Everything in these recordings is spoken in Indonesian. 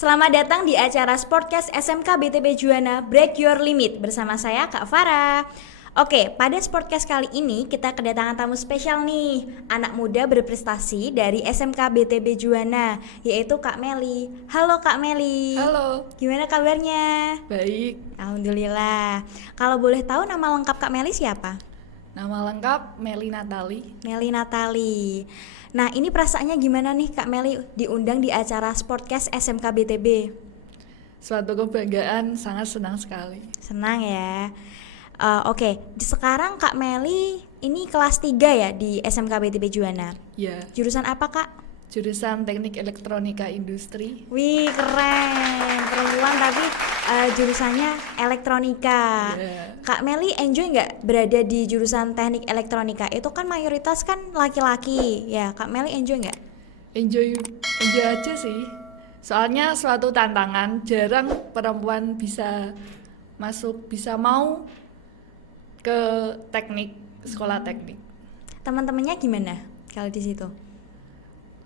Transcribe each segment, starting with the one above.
Selamat datang di acara Sportcast SMK BTB Juana Break Your Limit bersama saya Kak Farah. Oke, pada Sportcast kali ini kita kedatangan tamu spesial nih, anak muda berprestasi dari SMK BTB Juana, yaitu Kak Meli. Halo Kak Meli. Halo. Gimana kabarnya? Baik. Alhamdulillah. Kalau boleh tahu nama lengkap Kak Meli siapa? Nama lengkap Meli Natali. Meli Natali. Nah, ini perasaannya gimana nih Kak Meli diundang di acara Sportcast SMK BTB? Suatu kebanggaan, sangat senang sekali. Senang ya. Oke, sekarang Kak Meli ini kelas 3 ya di SMK BTB Juana. Ya, Jurusan apa Kak? jurusan Teknik Elektronika Industri. Wih, keren. Perempuan tapi jurusannya elektronika. Ya. Kak Meli enjoy nggak berada di jurusan teknik elektronika? Itu kan mayoritas kan laki-laki. Ya, Kak Meli enjoy nggak? Enjoy aja sih. Soalnya suatu tantangan, jarang perempuan bisa masuk, bisa mau ke teknik, sekolah teknik. Teman-temannya gimana kalau di situ?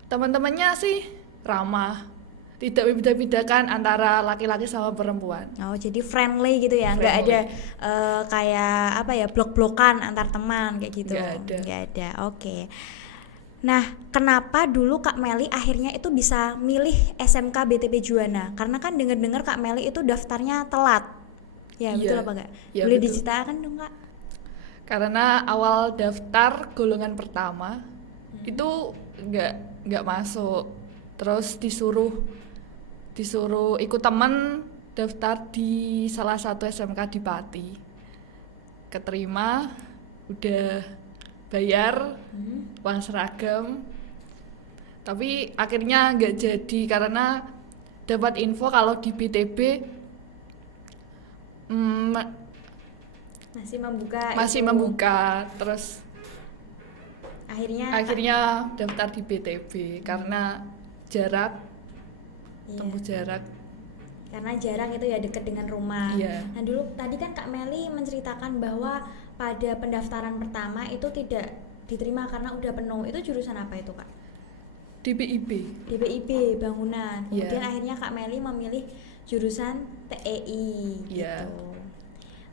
Teman-temannya sih ramah, tidak membeda-bedakan antara laki-laki sama perempuan. Oh, jadi friendly gitu ya, nggak ada kayak apa ya, blok-blokan antar teman kayak gitu. Nggak ada. Oke. Nah, kenapa dulu Kak Meli akhirnya itu bisa milih SMK BTB Juana? Karena kan dengar-dengar Kak Meli itu daftarnya telat. Ya, Iya. betul apa enggak? Iya, Boleh betul. diceritakan dong, Kak? Karena awal daftar golongan pertama itu nggak masuk, terus disuruh ikut temen daftar di salah satu SMK di Pati, keterima, udah bayar uang seragam, tapi akhirnya nggak jadi karena dapat info kalau di BTB masih itu. membuka, terus Akhirnya daftar di BTB karena jarak, iya. tempuh jarak. Karena jarang itu ya deket dengan rumah. Iya. Nah, dulu tadi kan Kak Meli menceritakan bahwa pada pendaftaran pertama itu tidak diterima karena udah penuh. Itu jurusan apa itu, Kak? Di BIP. Di BIP bangunan. Iya. Kemudian akhirnya Kak Meli memilih jurusan TEI Iya. gitu.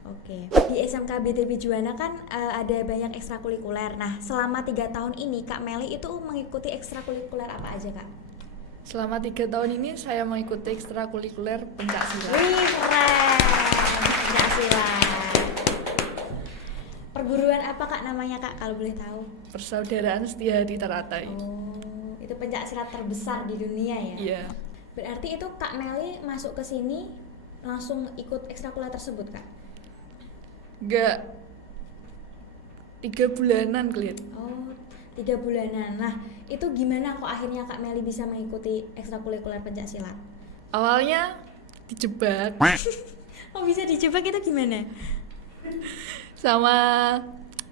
Oke. Di SMK BTB Juana kan ada banyak ekstrakurikuler. Nah, selama 3 tahun ini Kak Meli itu mengikuti ekstrakurikuler apa aja, Kak? Selama 3 tahun ini saya mengikuti ekstrakurikuler pencaksilat. Wih, keren. Pencaksilat. Perguruan apa Kak namanya, Kak, kalau boleh tahu? Persaudaraan Setiahadi Taratai. Oh, itu pencaksilat terbesar di dunia ya? Iya. Berarti itu Kak Meli masuk ke sini langsung ikut ekstrakurikuler tersebut, Kak? Nggak, 3 bulanan keliat. Oh, 3 bulanan. Nah, itu gimana kok akhirnya Kak Meli bisa mengikuti ekstrakurikuler pencaksilat? Awalnya dijebak Oh, bisa dijebak itu gimana? sama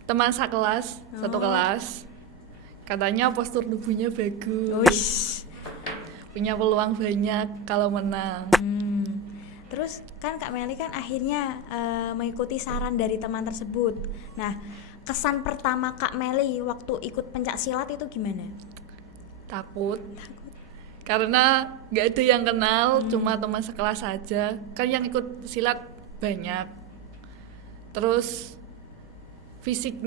teman sekelas, satu Oh. kelas. Katanya postur tubuhnya bagus, Wish. punya peluang banyak kalau menang. Terus kan Kak Meli kan akhirnya mengikuti saran dari teman tersebut. Nah, kesan pertama Kak Meli waktu ikut pencaksilat itu gimana? Takut. Karena nggak ada yang kenal, cuma teman sekelas saja. Kan yang ikut silat banyak. Terus fisik,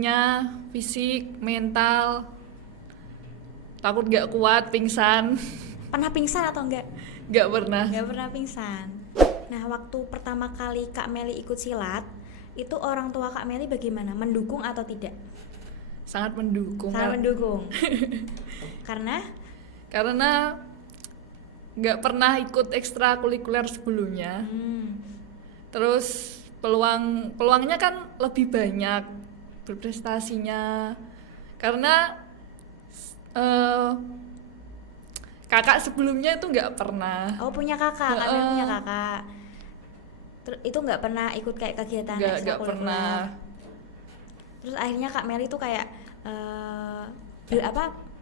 mental, takut nggak kuat, pingsan. Pernah pingsan atau enggak? Nggak pernah. Enggak pernah pingsan. Nah, waktu pertama kali Kak Meli ikut silat, itu orang tua Kak Meli bagaimana? Mendukung atau tidak? Sangat mendukung. Sangat mendukung. Karena nggak pernah ikut ekstrakurikuler sebelumnya. Terus peluangnya kan lebih banyak berprestasinya. Karena kakak sebelumnya itu nggak pernah. oh, punya kakak, Kak Meli punya kakak. Itu nggak pernah ikut kayak kegiatan Nggak ekstrakurikuler. pernah. Terus akhirnya Kak Meli tuh kayak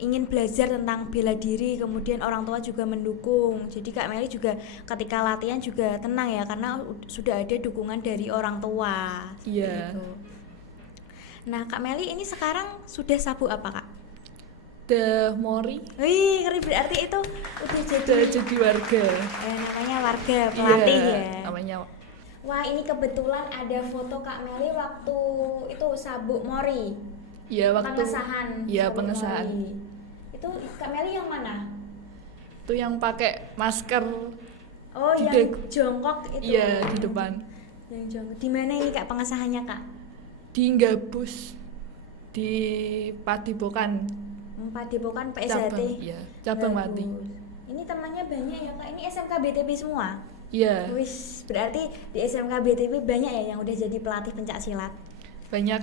ingin belajar tentang bela diri, kemudian orang tua juga mendukung. Jadi Kak Meli juga ketika latihan juga tenang ya karena sudah ada dukungan dari orang tua. Iya. Gitu. Nah, Kak Meli ini sekarang sudah sabuk apa, Kak? udah mori, Wih, keren, berarti itu udah udah jadi warga. namanya warga pelatih Iya, ya. namanya. Wah, ini kebetulan ada foto Kak Meli waktu itu sabuk mori. Iya, waktu Pengesahan. Iya, sabuk pengesahan. mori. Itu Kak Meli yang mana? Itu yang pakai masker. Oh, Di yang dek- jongkok itu. Iya, di depan. Yang jongkok. Di mana ini Kak pengesahannya, Kak? Di Gabus, di Padepokan Padepokan PSHT. cabang, iya, cabang Bagus. Pati. Ini temannya banyak ya, Kak. Ini SMK BTP semua. Iya, Wis, berarti di SMK BTP banyak ya yang udah jadi pelatih pencak silat. banyak.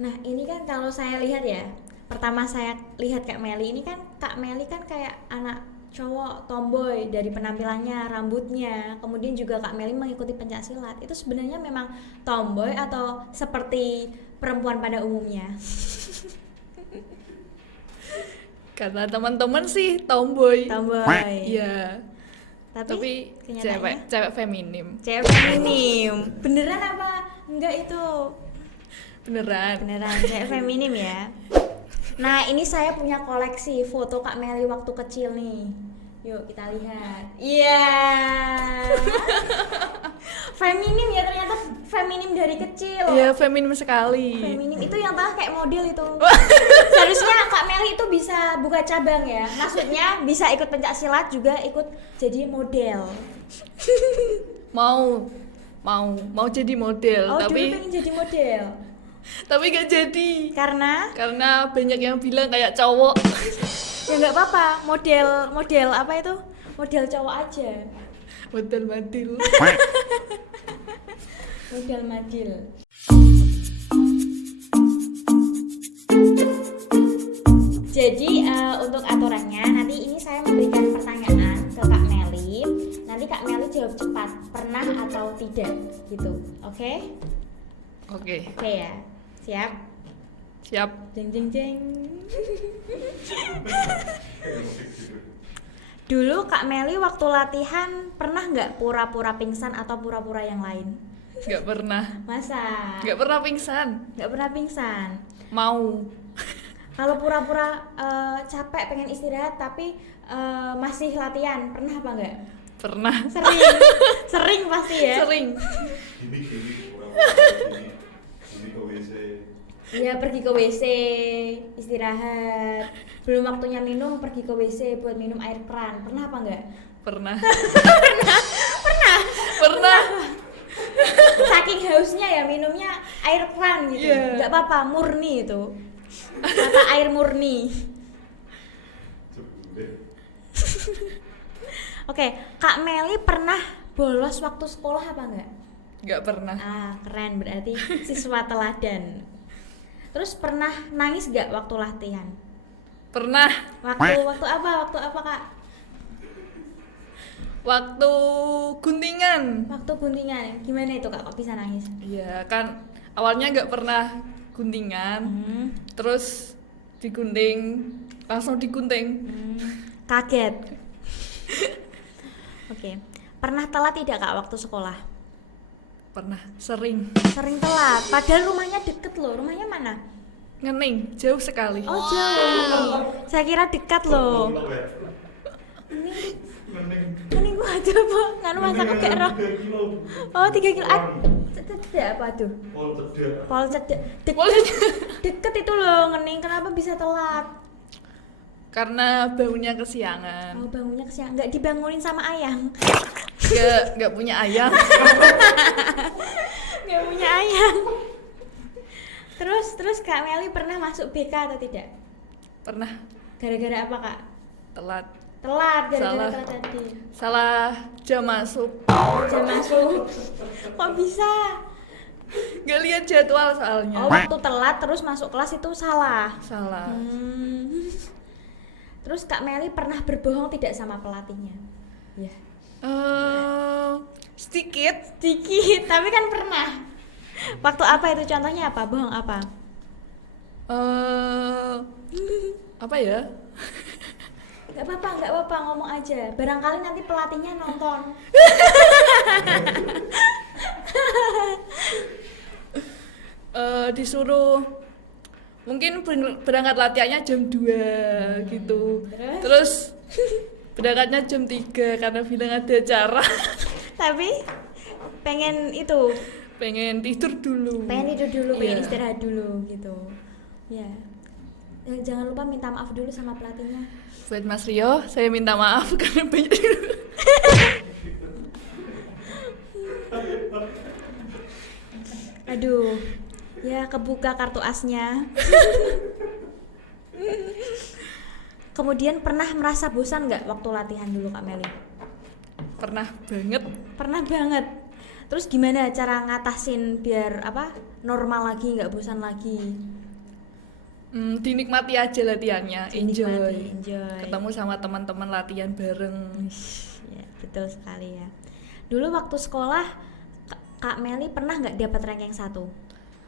Nah, ini kan kalau saya lihat ya, pertama saya lihat Kak Meli ini kan, Kak Meli kan kayak anak cowok tomboy dari penampilannya, rambutnya, kemudian juga Kak Meli mengikuti pencak silat. Itu sebenarnya memang tomboy atau seperti perempuan pada umumnya? Kata teman-teman sih tomboy. Tomboy. Iya, Tapi tapi kenyataannya cewek feminim. cewek feminim. Beneran apa? Enggak itu. Beneran. Beneran cewek feminim ya. Nah, ini saya punya koleksi foto Kak Meli waktu kecil nih. Yuk kita lihat. Iya. Feminim ya, ternyata feminim dari kecil. Iya, feminim sekali. Feminim itu yang tengah kayak model itu. Seharusnya Kak Meli itu bisa buka cabang ya. Maksudnya bisa ikut pencak silat juga ikut jadi model. Mau jadi model, Oh, dulu tapi pengen jadi model. gak jadi. Karena Banyak yang bilang kayak cowok. ya nggak apa-apa, model apa itu? Model cowok aja. Model madil. Model madil. Jadi untuk aturannya nanti ini saya memberikan pertanyaan ke Kak Meli. Nanti Kak Meli jawab cepat, pernah atau tidak gitu. Oke? Oke, Oke ya. Siap? siap. Jeng jeng jeng. Dulu Kak Meli waktu latihan pernah nggak pura-pura pingsan atau pura-pura yang lain? Gak pernah. Masa? Gak pernah pingsan. Nggak pernah pingsan. Mau. Kalau pura-pura capek pengen istirahat tapi masih latihan, pernah apa enggak? Pernah. Sering. Sering pasti ya. Sering. Gini orang gini ke WC. Iya, pergi ke WC, istirahat. Belum waktunya minum, pergi ke WC buat minum air keran. Pernah apa enggak? Pernah. Pernah. Pernah. Saking hausnya ya minumnya air keran gitu. Iya. Enggak apa-apa, murni itu. Kata air murni. Jebule. Oke, Kak Meli pernah bolos waktu sekolah apa enggak? Gak pernah. Ah, keren, berarti siswa teladan. Terus pernah nangis gak waktu latihan? Pernah. Waktu apa? Waktu apa, Kak? Waktu guntingan. Waktu guntingan. Gimana itu, Kak? Kok bisa nangis? Iya, kan awalnya gak pernah guntingan. Terus digunting, langsung digunting. Kaget. Oke. Pernah telat tidak, Kak, waktu sekolah? Pernah, sering. Sering telat. Padahal rumahnya deket loh. Rumahnya mana? Ngening, jauh sekali. Oh, jauh. Saya kira dekat loh. Ini ini gua coba nganu masak kayak roh. Oh, 3 kilo. Tidak apa tuh? Pol cedak. Deket itu loh, Ngening. Kenapa bisa telat? Karena bangunnya kesiangan. Oh, bangunnya kesiangan. Nggak dibangunin sama ayang. Gak punya ayam. Nggak punya ayang. Terus Kak Meli pernah masuk BK atau tidak? Pernah. Gara-gara apa, Kak? Telat. Telat, gara-gara Salah. telat tadi. Salah jam masuk. Jam masuk. Kok bisa? Gak lihat jadwal soalnya. Oh, waktu telat terus masuk kelas itu salah. Salah. Terus Kak Meli pernah berbohong tidak sama pelatihnya? Ya. Sedikit. Dikit, tapi kan pernah. Waktu apa itu, contohnya apa? Bohong apa? Apa ya? Gak apa-apa, ngomong aja. Barangkali nanti pelatihnya nonton. Disuruh Mungkin berangkat latihannya jam 2 gitu. Terus? Terus berangkatnya jam 3 karena bilang ada acara. Tapi pengen itu, Pengen tidur dulu. pengen dulu, pengen Iya. istirahat dulu gitu. Ya. Jangan lupa minta maaf dulu sama pelatihnya. Buat Mas Rio, saya minta maaf karena banyak Aduh, ya kebuka kartu asnya. Kemudian pernah merasa bosan nggak waktu latihan dulu Kak Meli? pernah banget. Pernah banget. Terus gimana cara ngatasin biar apa normal lagi, nggak bosan lagi? Dinikmati aja latihannya, Dinikmati, enjoy. enjoy. Ketemu sama teman-teman latihan bareng. Ya, betul sekali ya. Dulu waktu sekolah Kak Meli pernah nggak dapat ranking 1?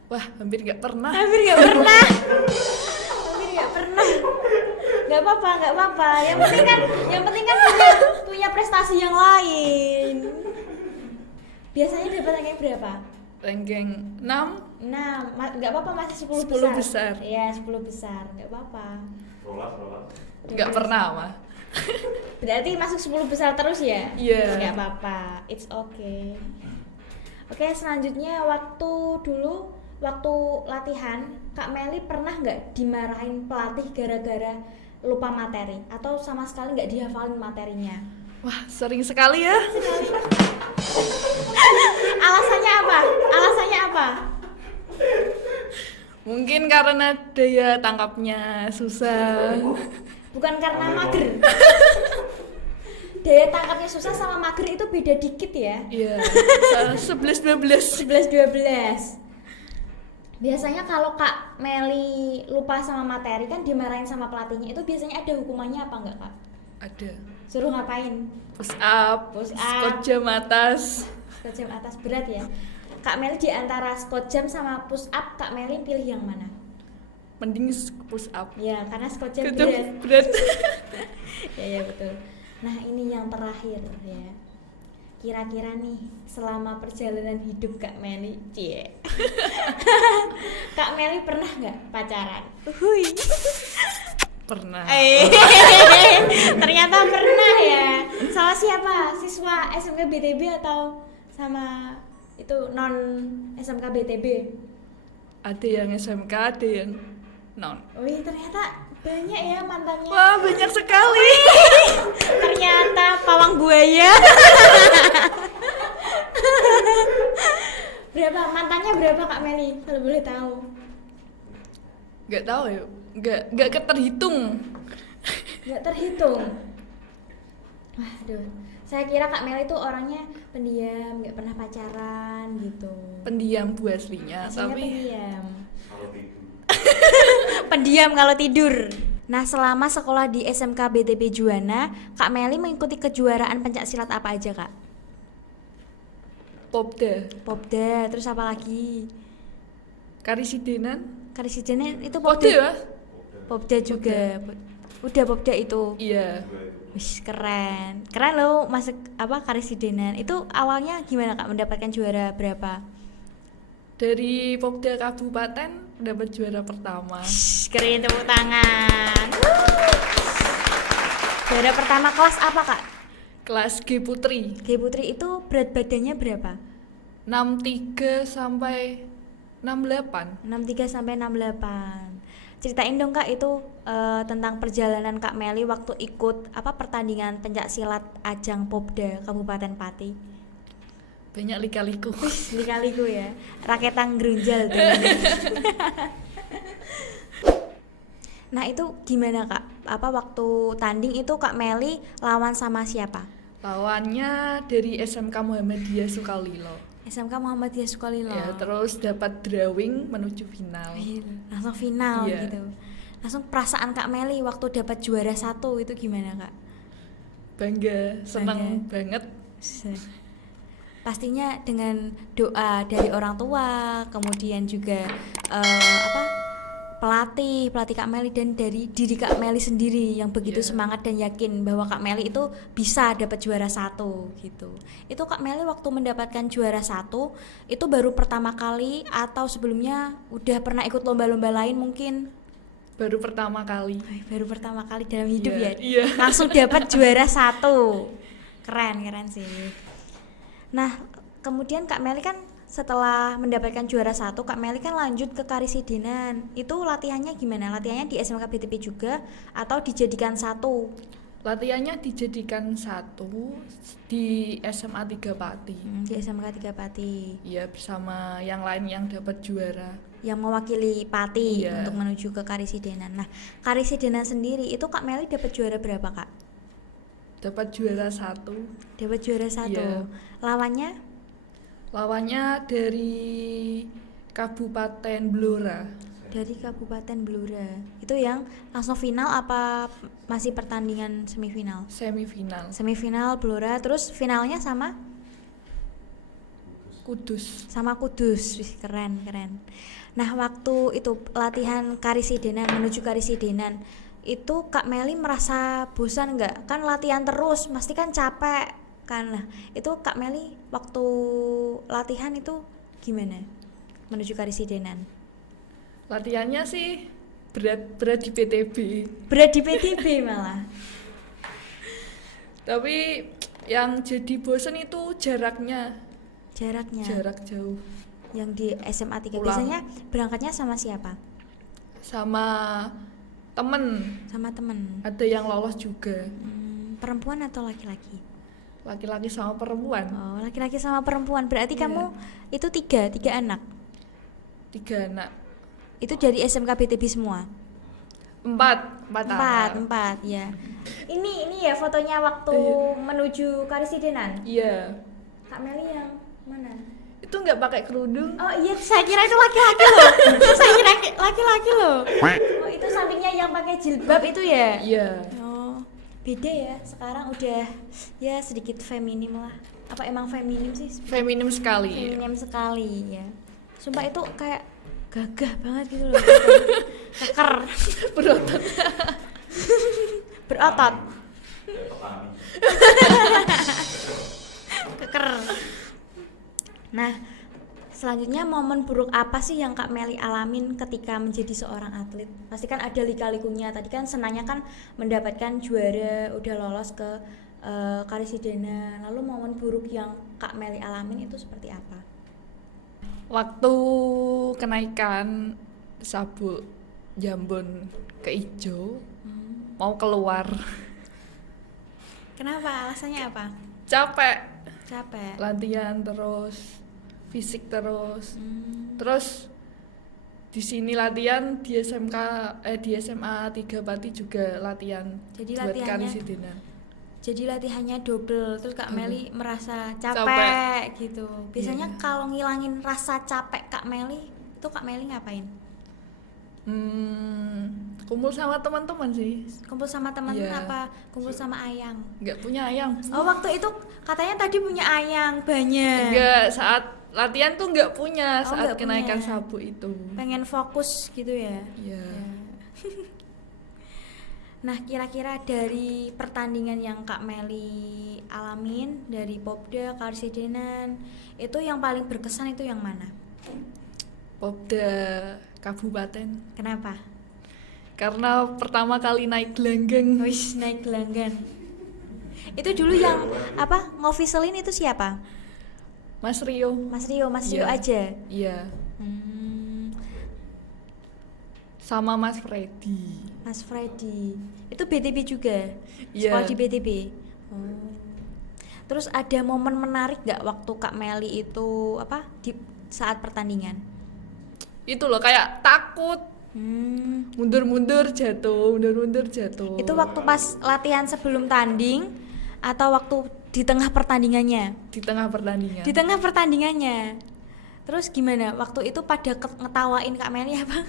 Wah, hampir nggak pernah. Hampir nggak pernah. Hampir nggak pernah. Nggak apa-apa, nggak apa-apa. Yang penting kan punya prestasi yang lain. Biasanya dapat ranking berapa? Ranking 6. Nah, nggak apa-apa, masih 10 10 besar. besar. Iya, 10 besar, nggak apa-apa. rolas. Nggak pernah mah. Berarti masuk 10 besar terus ya? Iya. Nggak apa-apa, it's okay. Oke, selanjutnya waktu latihan, Kak Meli pernah nggak dimarahin pelatih gara-gara lupa materi? Atau sama sekali nggak dihafalin materinya? Wah, sering sekali ya. Alasannya apa? Mungkin karena daya tangkapnya susah. Bukan karena mager. Daya tangkapnya susah sama mager itu beda dikit ya. Iya. 11-12. 11-12. Biasanya kalau Kak Meli lupa sama materi kan dimarahin sama pelatihnya, itu biasanya ada hukumannya apa enggak Kak? Ada. Suruh ngapain? Push up, Push up. squat jam atas. Squat jam atas berat ya. Kak Meli di antara squat jam sama push up, Kak Meli pilih yang mana? Mending push up. Ya, karena squat jam Itu berat. berat. Ya betul. Nah, ini yang terakhir ya. Kira-kira nih selama perjalanan hidup Kak Meli, Kak Meli pernah nggak pacaran? Hui. Pernah. Ternyata pernah ya. Sama siapa? Siswa SMK BTB atau sama itu non SMK BTB? Ada yang SMK, ada yang non. Wih, ternyata banyak ya mantannya. Wah, banyak sekali. Ternyata pawang buaya. Mantannya berapa Kak Meli kalau boleh tahu? Nggak tahu ya. Nggak keterhitung. Nggak terhitung. Waduh, saya kira Kak Meli itu orangnya pendiam, nggak pernah pacaran gitu. Pendiam bu aslinya, Aslinya tapi pendiam. Kalau tidur. Pendiam kalau tidur. Nah, selama sekolah di SMK BTB Juwana, Kak Meli mengikuti kejuaraan pencaksilat apa aja Kak? Popda, Popda, terus apa lagi? Karisidenan, Karisidenan itu Popda ya? Popda juga. Udah Popda itu. Iya. Wih, keren. Keren loh masuk apa Karisidenan. Itu awalnya gimana Kak mendapatkan juara berapa? Dari Popda Kabupaten dapat juara pertama. Keren, tepuk tangan. Juara pertama kelas apa Kak? Kelas G Putri, G Putri itu berat badannya berapa? 63 sampai 68. 63 sampai 68. Ceritain dong Kak itu tentang perjalanan Kak Meli waktu ikut apa pertandingan pencaksilat ajang Popda Kabupaten Pati. Banyak lika-liku. Lika-liku ya. Raketan grunjal tuh. Nah, itu gimana Kak? Apa waktu tanding itu Kak Meli lawan sama siapa? Lawannya dari SMK Muhammadiyah Sukalilo. SMK Muhammadiyah Sukalilo. Ya, terus dapat drawing menuju final. Wih, langsung final Iya. gitu. Langsung perasaan Kak Meli waktu dapat juara 1 itu gimana Kak? Bangga, senang banget. Pastinya dengan doa dari orang tua, kemudian juga pelatih Kak Meli dan dari diri Kak Meli sendiri yang begitu Iya. semangat dan yakin bahwa Kak Meli itu bisa dapat juara 1 gitu. Itu Kak Meli waktu mendapatkan juara 1 itu baru pertama kali atau sebelumnya udah pernah ikut lomba-lomba lain mungkin? Baru pertama kali. Baru pertama kali dalam hidup Iya, ya. iya. Langsung dapat juara 1. Keren sih. Nah, kemudian Kak Meli kan setelah mendapatkan juara 1, Kak Meli kan lanjut ke Karisidenan. Itu latihannya gimana? Latihannya di SMK BTP juga atau dijadikan satu? Latihannya dijadikan 1 di SMA 3 Pati. Di SMK 3 Pati. Iya, bersama yang lain yang dapat juara. Yang mewakili Pati Iya. untuk menuju ke Karisidenan. Nah, Karisidenan sendiri itu Kak Meli dapat juara berapa, Kak? Dapat juara 1. Dapat juara 1. Iya. Lawannya? Lawannya dari Kabupaten Blora. Dari Kabupaten Blora. Itu yang langsung final apa masih pertandingan semifinal? Semifinal. Semifinal Blora, terus finalnya sama Kudus. Kudus. Wih, keren. Nah, waktu itu latihan Karisidenan menuju Karisidenan, itu Kak Meli merasa bosan nggak? Kan latihan terus, pasti kan capek kan. Nah, itu Kak Meli waktu latihan itu gimana menuju Karisidenan? Latihannya sih berat di PTB. Berat di PTB malah. Tapi yang jadi bosen itu jaraknya. Jarak jauh. Yang di SMA 3 Pulang. biasanya berangkatnya sama siapa? Sama temen. Sama temen. Ada yang lolos juga. Perempuan atau laki-laki? Laki-laki sama perempuan. Oh, laki-laki sama perempuan. Berarti Iya. kamu itu tiga anak. 3 anak. Itu dari SMK BTB semua. 4 Empat, ya. Ini ya fotonya waktu menuju Karisidenan. Iya. Kak Meli yang mana? Itu nggak pakai kerudung. Oh iya, saya kira itu laki-laki loh. Saya kira laki-laki loh. Oh, itu sampingnya yang pakai jilbab itu ya? Iya. Oh, beda ya. Sekarang udah ya sedikit feminim lah. Apa emang feminim sih? Feminim sekali. Feminim sekali ya. Sumpah itu kayak gagah banget gitu loh. Keker, Berotot. berotot, Petani. keker. Nah, selanjutnya momen buruk apa sih yang Kak Meli alamin ketika menjadi seorang atlet? Pasti kan ada lika-likunya. Tadi kan senangnya kan mendapatkan juara, udah lolos ke Karisidenan. Lalu momen buruk yang Kak Meli alamin itu seperti apa? Waktu kenaikan sabuk Jambon ke ijo, mau keluar. Kenapa? Alasannya apa? Capek. Capek. Latihan terus, fisik terus. Terus di sini latihan di di SMA 3 Pati juga latihan. Jadi buat latihannya- Karisidenan. Jadi latihannya double, terus Kak Meli merasa capek, Capek. gitu. Biasanya Iya. kalau ngilangin rasa capek Kak Meli, itu Kak Meli ngapain? Kumpul sama teman-teman sih. Kumpul sama teman Iya. apa kumpul sama Ayang? Nggak punya ayam. Oh, waktu itu katanya tadi punya Ayang banyak. Enggak, saat latihan tuh nggak punya, Oh, saat nggak kenaikan punya. sabuk itu. Pengen fokus gitu ya. Iya. Nah, kira-kira dari pertandingan yang Kak Meli alamin dari Popda, Karisidenan, itu yang paling berkesan itu yang mana? Popda Kabupaten. Kenapa? Karena pertama kali naik gelanggang. Wis naik gelanggang. Itu dulu yang apa ngofiselin itu siapa? Mas Rio. Mas Rio Iya. aja. Iya. Sama Mas Freddy. Mas Freddy. Itu BTB juga. Iya. Sekolah di BTB. Terus ada momen menarik gak waktu Kak Meli itu apa di saat pertandingan? Itu loh kayak takut. Mundur-mundur jatuh, mundur-mundur jatuh. Itu waktu pas latihan sebelum tanding atau waktu di tengah pertandingannya? di tengah pertandingan. Di tengah pertandingannya. Terus gimana? Waktu itu pada ngetawain Kak Meli apa?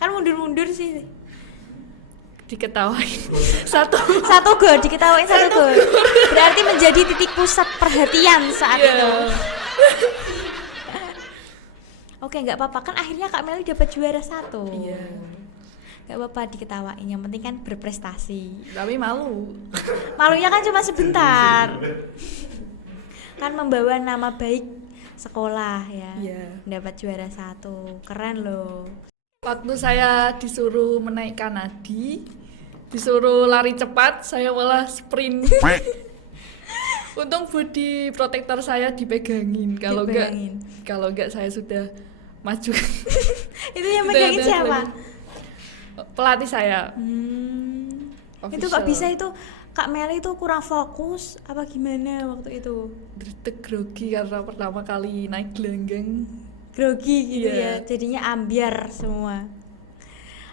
Kan mundur-mundur sih. Diketawain. Satu Gol, diketawain satu gol. Berarti menjadi titik pusat perhatian saat Iya. itu. Oke, nggak apa-apa kan akhirnya Kak Meli dapat juara 1. Iya. Gak apa-apa diketawain, yang penting kan berprestasi. Tapi malu. Malunya kan cuma sebentar. Kan membawa nama baik sekolah ya. Iya. Dapat juara 1. Keren loh. Waktu saya disuruh menaikkan nadi, disuruh lari cepat, saya malah sprint. Untung body protector saya dipegangin. Kalau enggak saya sudah maju. Itu yang Sudah megangin ada siapa? Pelatih saya. Itu kok bisa itu Kak Meli itu kurang fokus apa gimana waktu itu? Dretek grogi karena pertama kali naik gelanggang. Grogi gitu Iya. ya, jadinya ambiar semua.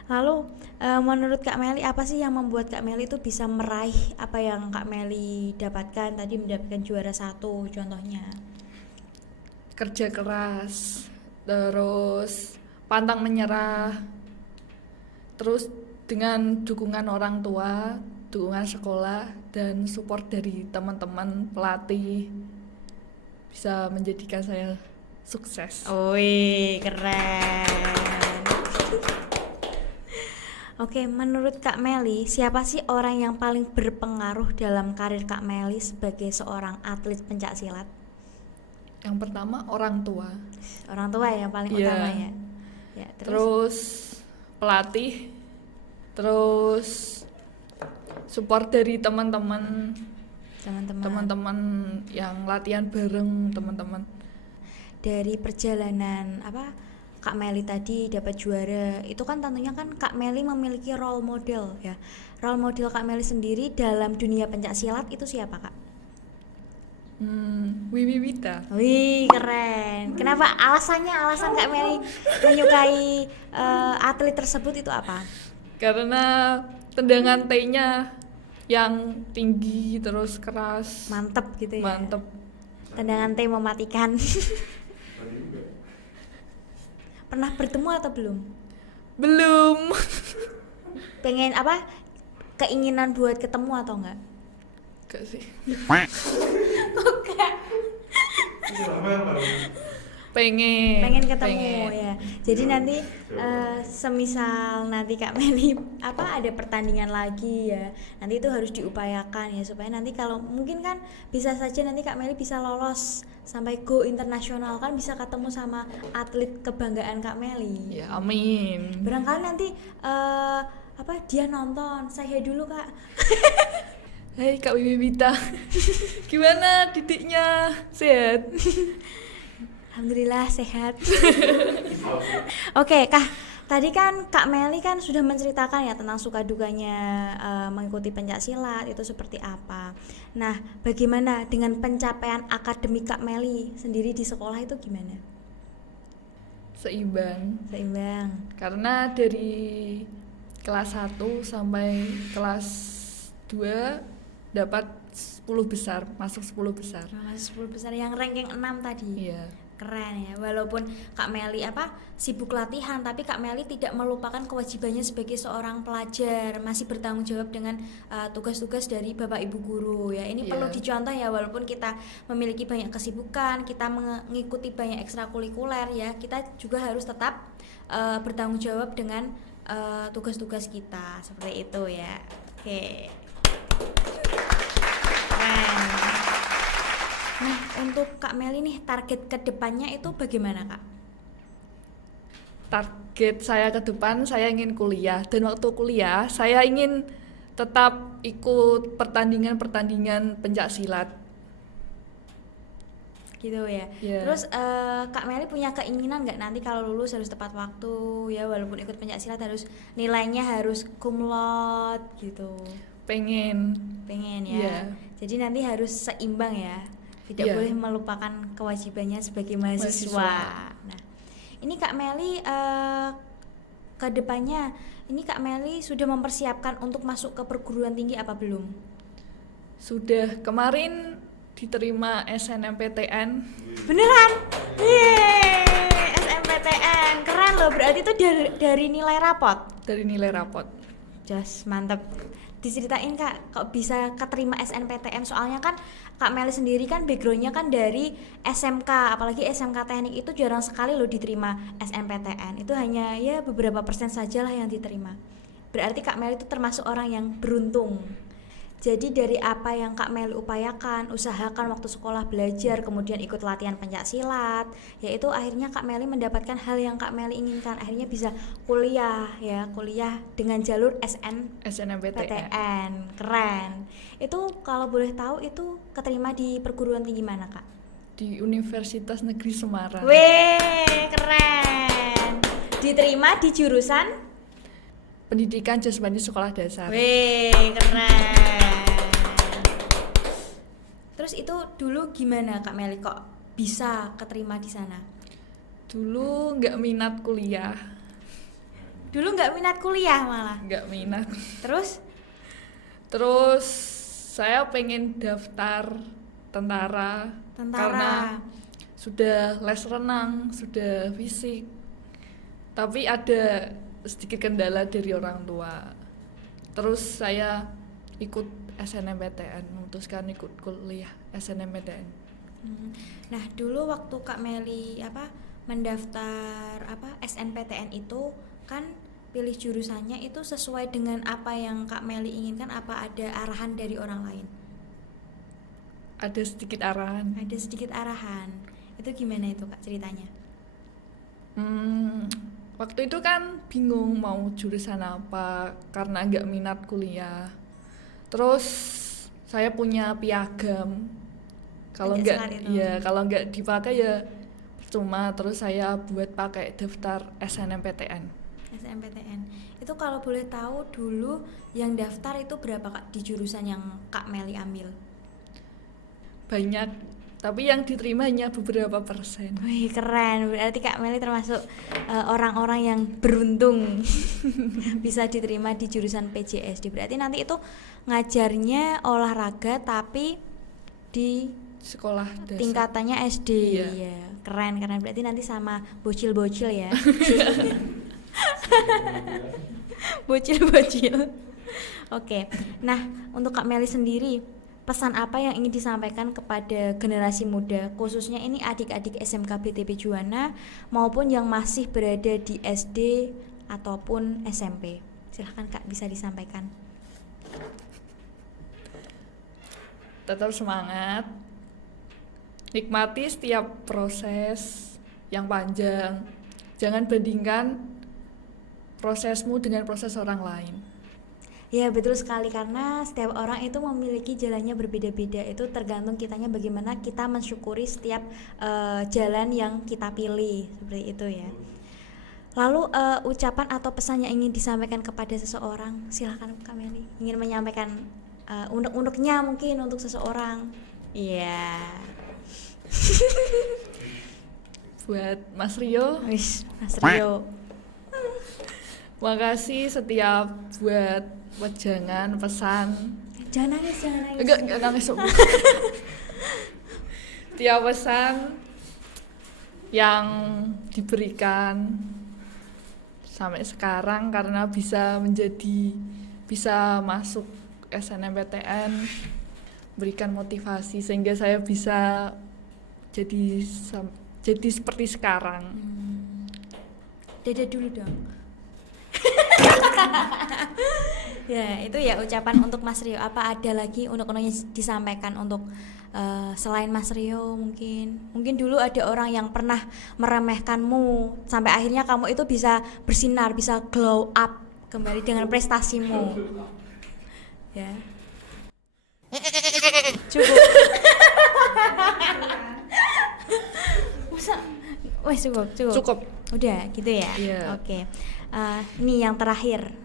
Lalu menurut Kak Meli apa sih yang membuat Kak Meli itu bisa meraih apa yang Kak Meli dapatkan tadi, mendapatkan juara 1 contohnya? Kerja keras, terus pantang menyerah, terus dengan dukungan orang tua, dukungan sekolah, dan support dari teman-teman pelatih bisa menjadikan saya sukses. Wih, keren. Oke, menurut Kak Meli, siapa sih orang yang paling berpengaruh dalam karir Kak Meli sebagai seorang atlet pencak silat? Yang pertama orang tua, Orang tua yang paling Iya. utama ya. Ya, terus pelatih, terus support dari teman-teman yang latihan bareng teman-teman. Dari perjalanan Kak Meli tadi dapat juara, itu kan tentunya kan Kak Meli memiliki role model ya. Role model Kak Meli sendiri dalam dunia pencak silat itu siapa, Kak? Wiwi Wita. Wih, keren. Kenapa alasan Kak Meli menyukai atlet tersebut itu apa? Karena tendangan T-nya yang tinggi terus keras. Mantep gitu ya. Mantep. Tendangan T mematikan. Tadi juga. Pernah bertemu atau belum? Belum. Pengen keinginan buat ketemu atau enggak? Gak sih. Ini lama. Pengen ketemu ya. Jadi nanti semisal nanti Kak Meli ada pertandingan lagi ya, nanti itu harus diupayakan ya, supaya nanti kalau mungkin kan bisa saja nanti Kak Meli bisa lolos sampai go internasional, kan bisa ketemu sama atlet kebanggaan Kak Meli. Ya amin. Barangkali nanti dia nonton, saya dulu Kak. Hai Kak Wiwi Wita. Gimana didiknya? Sehat? Alhamdulillah sehat. Oke, Kak. Tadi kan Kak Meli kan sudah menceritakan ya tentang suka dukanya mengikuti pencak silat itu seperti apa. Nah, bagaimana dengan pencapaian akademik Kak Meli sendiri di sekolah itu gimana? Seimbang. Karena dari kelas 1 sampai kelas 2 dapat 10 besar, masuk 10 besar. masuk 10 besar yang ranking 6 tadi. Iya. Keren ya, walaupun Kak Meli sibuk latihan, tapi Kak Meli tidak melupakan kewajibannya sebagai seorang pelajar, masih bertanggung jawab dengan tugas-tugas dari Bapak Ibu guru ya. Ini perlu dicontoh ya, walaupun kita memiliki banyak kesibukan, kita mengikuti banyak ekstrakurikuler ya, kita juga harus tetap bertanggung jawab dengan tugas-tugas kita, seperti itu ya. Oke. Keren. Nah, untuk Kak Meli nih, target kedepannya itu bagaimana, Kak? Target saya ke depan, saya ingin kuliah. Dan waktu kuliah, saya ingin tetap ikut pertandingan-pertandingan pencak silat. Gitu ya. Yeah. Terus Kak Meli punya keinginan nggak nanti kalau lulus harus tepat waktu ya, walaupun ikut pencak silat harus nilainya harus cum laude gitu. Pengen Ya. Yeah. Jadi nanti harus seimbang ya. Tidak Yeah. boleh melupakan kewajibannya sebagai mahasiswa. Nah, ini Kak Meli ke depannya ini Kak Meli sudah mempersiapkan untuk masuk ke perguruan tinggi apa belum? Sudah, kemarin diterima SNMPTN. Beneran? Yeay, SNMPTN. Keren loh, berarti itu dari nilai rapot. Dari nilai rapot. Jos, mantep. Diceritain Kak, kok bisa keterima SNPTN? Soalnya kan Kak Meli sendiri kan backgroundnya kan dari SMK, apalagi SMK teknik itu jarang sekali loh diterima SNPTN. Itu hanya ya beberapa persen saja lah yang diterima. berarti Kak Meli itu termasuk orang yang beruntung. Jadi dari apa yang Kak Meli upayakan, usahakan waktu sekolah belajar, kemudian ikut latihan pencak silat, yaitu akhirnya Kak Meli mendapatkan hal yang Kak Meli inginkan. Akhirnya bisa kuliah dengan jalur SNMPTN. PTN. Keren. Itu kalau boleh tahu itu keterima di perguruan tinggi mana, Kak? Di Universitas Negeri Semarang. Weh, keren. Diterima di jurusan Pendidikan Jasmani Sekolah Dasar. Weh, keren. Terus itu dulu gimana Kak Meli kok bisa keterima di sana? Dulu nggak minat kuliah. Dulu nggak minat kuliah malah. Nggak minat. Terus saya pengen daftar tentara. Karena sudah les renang, sudah fisik. Tapi ada sedikit kendala dari orang tua. Terus saya ikut SNMPTN, memutuskan ikut kuliah SNMPTN. Nah, dulu waktu Kak Meli mendaftar SNPTN itu kan pilih jurusannya itu sesuai dengan apa yang Kak Meli inginkan, apa ada arahan dari orang lain? Ada sedikit arahan. Ada sedikit arahan. Itu gimana itu Kak ceritanya? Waktu itu kan bingung mau jurusan apa karena nggak minat kuliah. Terus saya punya piagam. Kalau nggak dipakai ya percuma. Terus saya buat pakai daftar SNMPTN. SNMPTN. Itu kalau boleh tahu dulu yang daftar itu berapa Kak di jurusan yang Kak Meli ambil? Banyak, tapi yang diterima hanya beberapa persen. Wih, keren. Berarti Kak Meli termasuk orang-orang yang beruntung bisa diterima di jurusan PJSD. Berarti nanti itu ngajarnya olahraga tapi di sekolah dasar. Tingkatannya SD. Iya. Keren. Berarti nanti sama bocil-bocil ya. Bocil-bocil. Oke. Nah, untuk Kak Meli sendiri, pesan apa yang ingin disampaikan kepada generasi muda, khususnya ini adik-adik SMK BTB Juwana maupun yang masih berada di SD ataupun SMP? Silahkan Kak, bisa disampaikan. Tetap semangat, nikmati setiap proses yang panjang. Jangan bandingkan prosesmu dengan proses orang lain. Ya, betul sekali, karena setiap orang itu memiliki jalannya berbeda-beda. Itu tergantung kitanya bagaimana kita mensyukuri setiap jalan yang kita pilih, seperti itu ya. Lalu ucapan atau pesan yang ingin disampaikan kepada seseorang, silakan Kak Meli. Ingin menyampaikan unek-uneknya mungkin untuk seseorang. Iya. Buat Mas Rio. Wis, Mas Rio. Makasih setiap buat jangan pesan. Jangan nangis. Enggak nangis. Setiap pesan yang diberikan sampai sekarang karena bisa masuk SNMPTN, berikan motivasi sehingga saya bisa jadi seperti sekarang. Dada dulu dong. Ya, itu ya ucapan untuk Mas Rio. Apa ada lagi unek-uneknya disampaikan untuk selain Mas Rio mungkin dulu ada orang yang pernah meremehkanmu sampai akhirnya kamu itu bisa bersinar, bisa glow up kembali dengan prestasimu. Ya. Cukup. Masa? Wes cukup. Udah gitu ya. Yeah. Oke. Ini yang terakhir.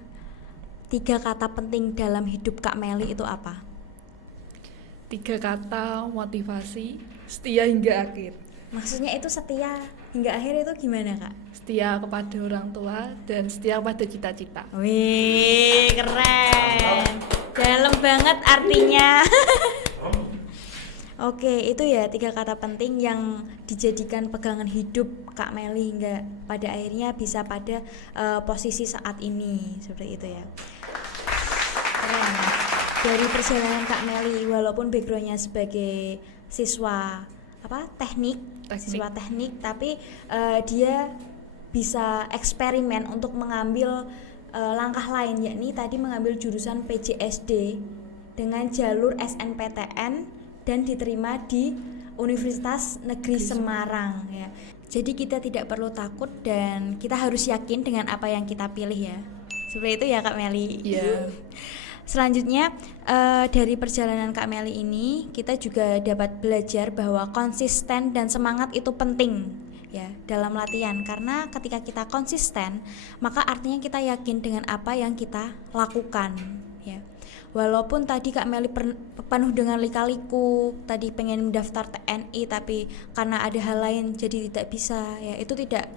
3 kata penting dalam hidup Kak Meli itu apa? 3 kata motivasi, setia hingga akhir. Maksudnya itu setia hingga akhir itu gimana Kak? Setia kepada orang tua dan setia pada cita-cita. Wih, keren. Dalam banget artinya. Oke, itu ya 3 kata penting yang dijadikan pegangan hidup Kak Meli hingga pada akhirnya bisa pada posisi saat ini, seperti itu ya. Keren. Dari perjalanan Kak Meli, walaupun backgroundnya sebagai siswa teknik, tapi dia bisa eksperimen untuk mengambil langkah lain, yakni tadi mengambil jurusan PJSD dengan jalur SNPTN dan diterima di Universitas Negeri Semarang ya. Jadi kita tidak perlu takut dan kita harus yakin dengan apa yang kita pilih ya. Seperti itu ya Kak Meli. Iya. Selanjutnya dari perjalanan Kak Meli ini kita juga dapat belajar bahwa konsisten dan semangat itu penting ya dalam latihan, karena ketika kita konsisten maka artinya kita yakin dengan apa yang kita lakukan ya. Walaupun tadi Kak Meli penuh dengan lika-liku, tadi pengen mendaftar TNI tapi karena ada hal lain jadi tidak bisa ya, itu tidak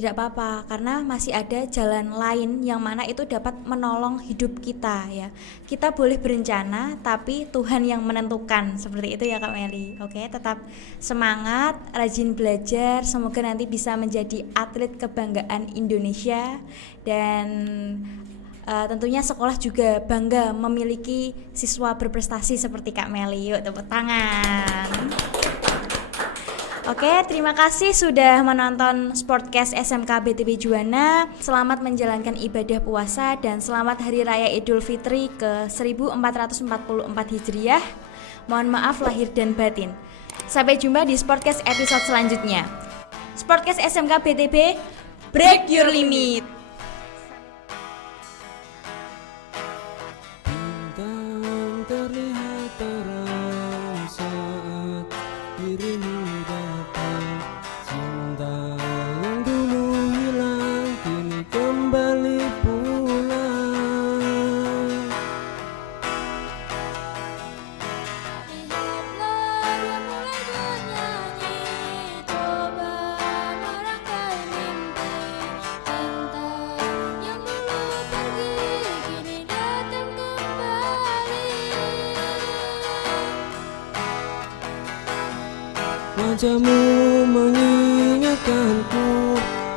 apa-apa karena masih ada jalan lain yang mana itu dapat menolong hidup kita ya. Kita boleh berencana tapi Tuhan yang menentukan, seperti itu ya Kak Meli. Oke, tetap semangat, rajin belajar, semoga nanti bisa menjadi atlet kebanggaan Indonesia dan tentunya sekolah juga bangga memiliki siswa berprestasi seperti Kak Meli. Yuk tepuk tangan. Oke, terima kasih sudah menonton Sportcast SMK BTB Juwana. Selamat menjalankan ibadah puasa dan selamat Hari Raya Idul Fitri ke 1444 Hijriah. Mohon maaf lahir dan batin. Sampai jumpa di Sportcast episode selanjutnya. Sportcast SMK BTB, break your limit. Bintang terlihat terang saat dirimu datang. Cinta yang dulu hilang kini kembali pulang. Lihatlah dia mulai bernyanyi, coba merangkai mimpi. Cinta yang dulu pergi kini datang kembali. Wajahmu mengingatkanku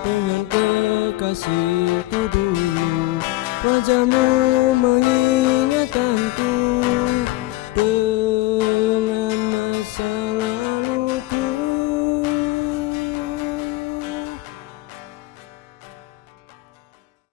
dengan kekasihku dulu. Wajahmu mengingatkanku